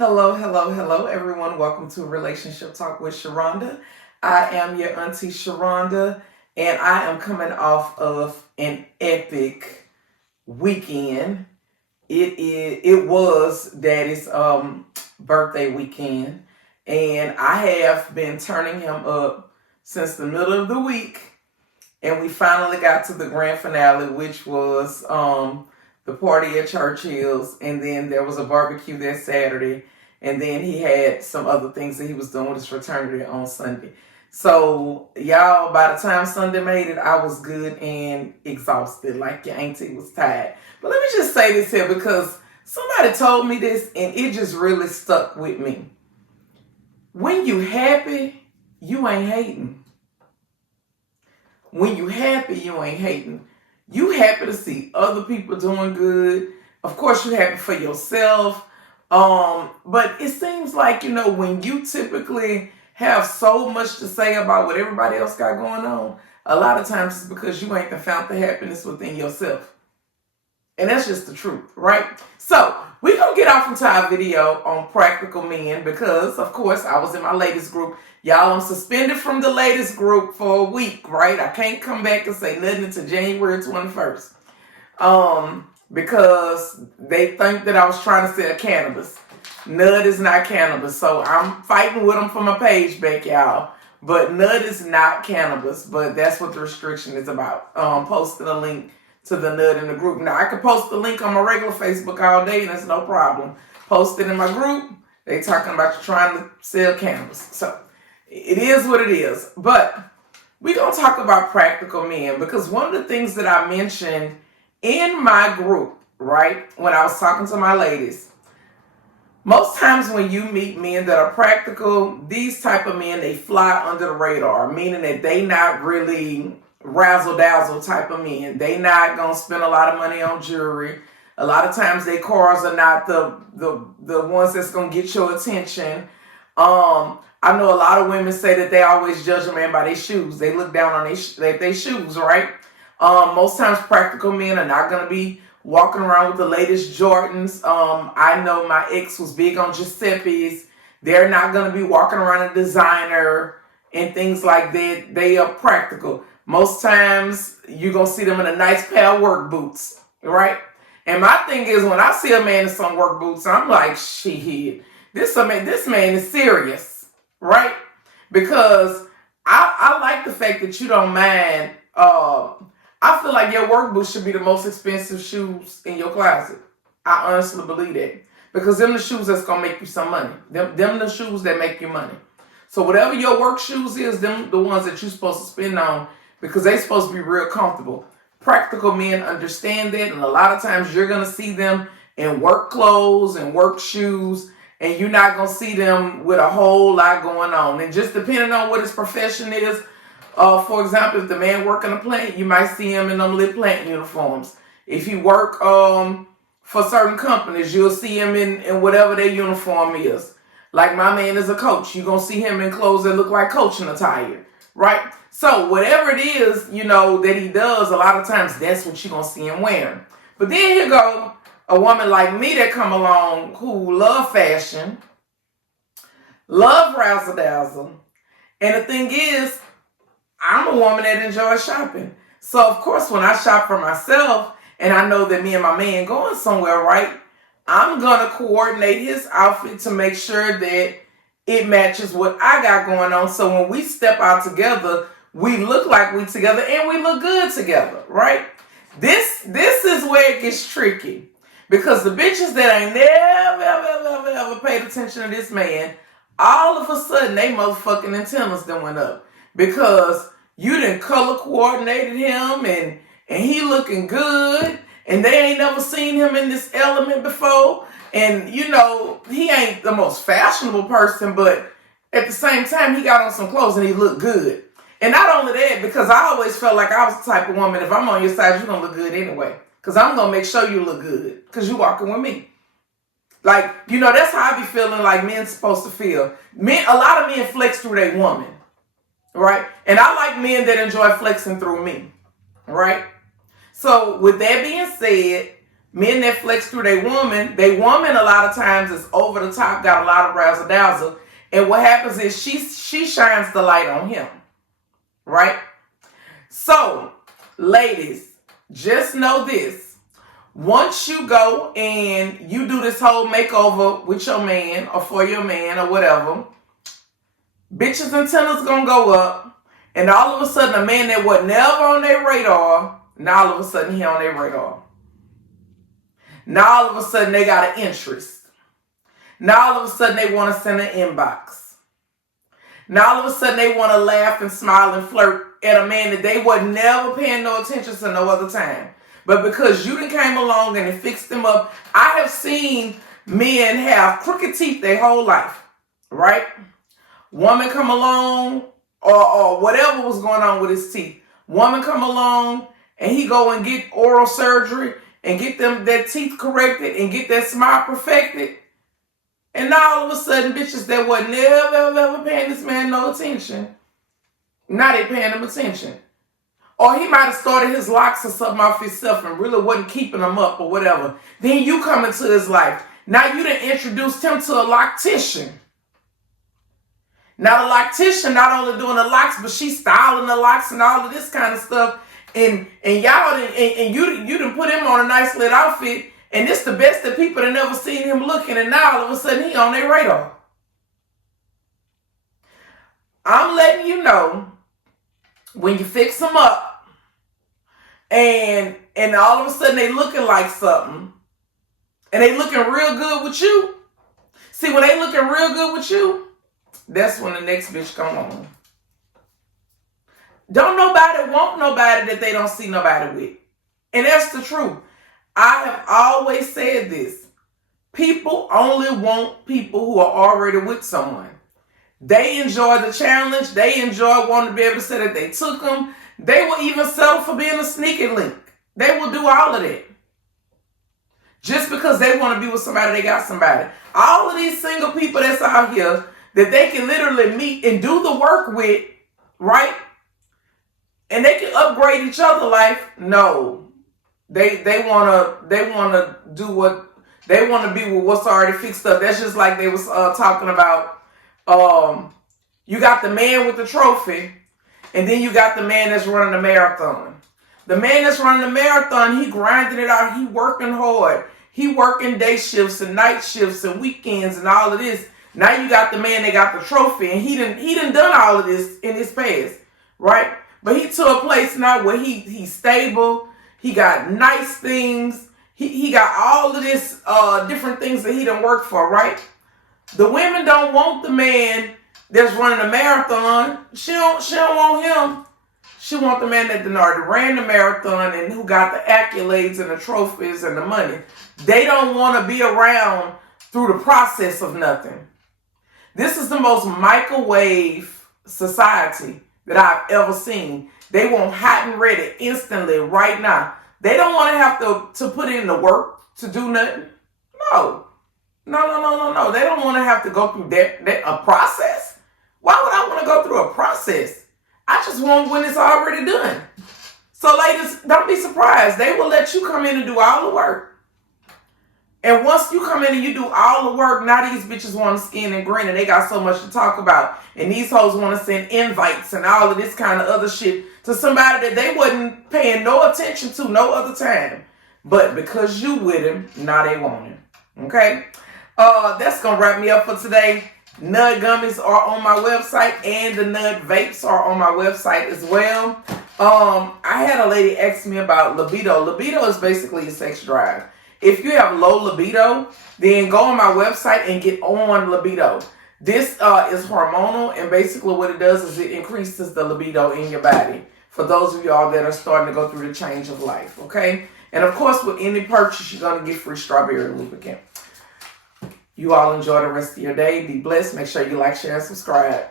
Hello, hello, hello, everyone. Welcome to Relationship Talk with Sharonda. I am your auntie Sharonda, and I am coming off of an epic weekend. It was Daddy's birthday weekend, and I have been turning him up since the middle of the week, and we finally got to the grand finale, which was the party at Churchill's, and then there was a barbecue that Saturday, and then he had some other things that he was doing with his fraternity on Sunday. So, y'all, by the time Sunday made it, I was good and exhausted, like your auntie was tired. But let me just say this here because somebody told me this and it just really stuck with me. When you happy, you ain't hating. When you happy, you ain't hating. You happy to see other people doing good. Of course, you happy for yourself. But it seems like, when you typically have so much to say about what everybody else got going on, a lot of times it's because you ain't found the happiness within yourself. And that's just the truth, right? So, we're going to get off into our video on practical men because, of course, I was in my latest group. Y'all, I'm suspended from the latest group for a week, right? I can't come back and say nothing until January 21st. Because they think that I was trying to sell cannabis. Nut is not cannabis. So I'm fighting with them for my page back, y'all. But nut is not cannabis. But that's what the restriction is about. Posting a link to the nut in the group. Now, I could post the link on my regular Facebook all day, and that's no problem. Post it in my group. They talking about you trying to sell cannabis. So it is what it is. But we're going to talk about practical men because one of the things that I mentioned in my group, right, when I was talking to my ladies, most times when you meet men that are practical, these type of men, they fly under the radar, meaning that they not really razzle-dazzle type of men. They not going to spend a lot of money on jewelry. A lot of times their cars are not the ones that's going to get your attention. I know a lot of women say that they always judge a man by their shoes. They look down on their shoes, right? Most times practical men are not going to be walking around with the latest Jordans. I know my ex was big on Giuseppe's. They're not going to be walking around a designer and things like that. They are practical. Most times you're going to see them in a nice pair of work boots, right? And my thing is when I see a man in some work boots, I'm like, shit, this man is serious, right? Because I like the fact that you don't mind. I feel like your work boots should be the most expensive shoes in your closet. I honestly believe that. Because them the shoes that's going to make you some money. Them the shoes that make you money. So whatever your work shoes is, them the ones that you're supposed to spend on because they supposed to be real comfortable. Practical men understand that, and a lot of times you're going to see them in work clothes and work shoes, and you're not going to see them with a whole lot going on. And just depending on what his profession is, for example, if the man work in a plant, you might see him in them lit plant uniforms. If he work for certain companies, you'll see him in whatever their uniform is. Like my man is a coach. You're going to see him in clothes that look like coaching attire, right? So whatever it is, that he does, a lot of times that's what you're going to see him wearing. But then here go a woman like me that come along who love fashion, love razzle-dazzle. And the thing is, I'm a woman that enjoys shopping. So, of course, when I shop for myself and I know that me and my man going somewhere, right, I'm going to coordinate his outfit to make sure that it matches what I got going on. So when we step out together, we look like we together and we look good together, right? This is where it gets tricky. Because the bitches that ain't never paid attention to this man, all of a sudden, they motherfucking antennas done went up. Because you done color coordinated him and he looking good and they ain't never seen him in this element before. And he ain't the most fashionable person, but at the same time, he got on some clothes and he looked good. And not only that, because I always felt like I was the type of woman, if I'm on your side, you're going to look good anyway. Because I'm going to make sure you look good because you walking with me. Like, that's how I be feeling like men's supposed to feel. A lot of men flex through their woman. Right? And I like men that enjoy flexing through me. Right? So, with that being said, Men that flex through their woman a lot of times is over the top, got a lot of razzle dazzle. And what happens is she shines the light on him. Right? So, ladies, just know this. Once you go and you do this whole makeover with your man or for your man or whatever, bitches' antennas gonna go up, and all of a sudden a man that was never on their radar, now all of a sudden he on their radar. Now all of a sudden they got an interest. Now all of a sudden they want to send an inbox. Now all of a sudden they want to laugh and smile and flirt at a man that they were never paying no attention to no other time. But because you done came along and fixed them up, I have seen men have crooked teeth their whole life, right? Woman come along, or whatever was going on with his teeth. Woman come along and he go and get oral surgery and get their teeth corrected and get that smile perfected. And now all of a sudden, bitches that were never paying this man no attention, now they paying him attention. Or he might have started his locks or something off himself and really wasn't keeping them up or whatever. Then you come into his life. Now you done introduced him to a loctician. Now the loctician not only doing the locks, but she's styling the locks and all of this kind of stuff. And y'all and you done put him on a nice little outfit. And it's the best that people have never seen him looking. And now all of a sudden he on their radar. I'm letting you know, when you fix them up, and all of a sudden they looking like something, and they looking real good with you. See, when they looking real good with you, that's when the next bitch come on. Don't nobody want nobody that they don't see nobody with. And that's the truth. I have always said this. People only want people who are already with someone. They enjoy the challenge. They enjoy wanting to be able to say that they took them. They will even settle for being a sneaky link. They will do all of that. Just because they want to be with somebody, they got somebody. All of these single people that's out here that they can literally meet and do the work with, right? And they can upgrade each other's life. No. They wanna do what they want to be with what's already fixed up. That's just like they was talking about. You got the man with the trophy, and then you got the man that's running the marathon. The man that's running the marathon, he grinding it out. He working hard. He working day shifts and night shifts and weekends and all of this. Now you got the man that got the trophy, and he done all of this in his past, right? But he to a place now where he's stable. He got nice things. He got all of this different things that he done worked for, right? The women don't want the man that's running a marathon. She don't want him. She want the man that done already ran the marathon and who got the accolades and the trophies and the money. They don't want to be around through the process of nothing. This is the most microwave society that I've ever seen. They want hot and ready instantly right now. They don't want to have to put in the work to do nothing. No. They don't want to have to go through a process. Why would I want to go through a process? I just want when it's already done. So ladies, don't be surprised. They will let you come in and do all the work. And once you come in and you do all the work, now these bitches want to skin and grin and they got so much to talk about. And these hoes want to send invites and all of this kind of other shit to somebody that they wasn't paying no attention to no other time. But because you with him, now they want him. Okay? That's going to wrap me up for today. Nut gummies are on my website and the nut vapes are on my website as well. I had a lady ask me about libido. Libido is basically a sex drive. If you have low libido, then go on my website and get on libido. This is hormonal, and basically what it does is it increases the libido in your body for those of y'all that are starting to go through the change of life, okay? And of course, with any purchase, you're going to get free strawberry lubricant. You all enjoy the rest of your day. Be blessed. Make sure you like, share, and subscribe.